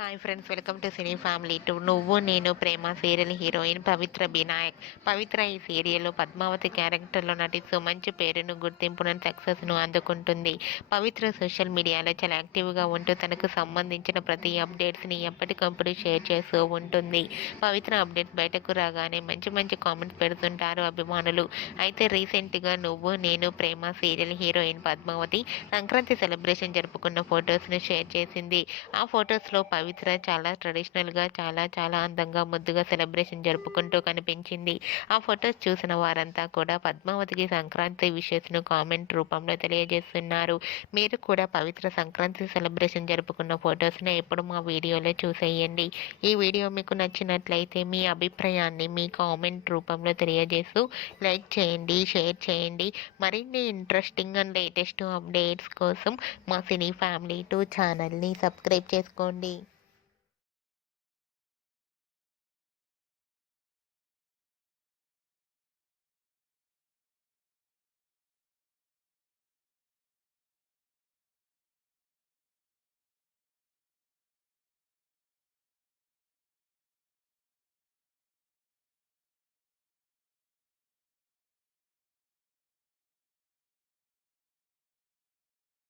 Hi friends welcome to cine family two Nuvvu Nenu Prema serial heroine Pavithra Vinayak. Pavithra ఈ సీరియల్లో పద్మావతి క్యారెక్టర్లో నటిస్తూ మంచి పేరును గుర్తింపును సక్సెస్ను అందుకుంటుంది. పవిత్ర సోషల్ మీడియాలో చాలా యాక్టివ్గా ఉంటూ తనకు సంబంధించిన ప్రతి అప్డేట్స్ని ఎప్పటికప్పుడు షేర్ చేస్తూ ఉంటుంది. పవిత్ర అప్డేట్ బయటకు రాగానే మంచి మంచి కామెంట్స్ పెడుతుంటారు అభిమానులు. అయితే రీసెంట్గా Nuvvu Nenu Prema serial heroine Padmavathi Sankranti celebration జరుపుకున్న ఫొటోస్ను షేర్ చేసింది. ఆ ఫొటోస్లో పవిత్ర చాలా ట్రెడిషనల్గా చాలా చాలా అందంగా ముద్దుగా సెలబ్రేషన్ జరుపుకుంటూ కనిపించింది. ఆ ఫొటోస్ చూసిన వారంతా కూడా పద్మావతికి సంక్రాంతి విషయస్ను కామెంట్ రూపంలో తెలియజేస్తున్నారు. మీరు కూడా పవిత్ర సంక్రాంతి సెలబ్రేషన్ జరుపుకున్న ఫొటోస్ని ఎప్పుడు మా వీడియోలో చూసేయండి. ఈ వీడియో మీకు నచ్చినట్లయితే మీ అభిప్రాయాన్ని మీ కామెంట్ రూపంలో తెలియజేస్తూ లైక్ చేయండి షేర్ చేయండి. మరిన్ని ఇంట్రెస్టింగ్ అండ్ లేటెస్ట్ అప్డేట్స్ కోసం మా సినీ ఫ్యామిలీ టూ ఛానల్ని సబ్స్క్రైబ్ చేసుకోండి.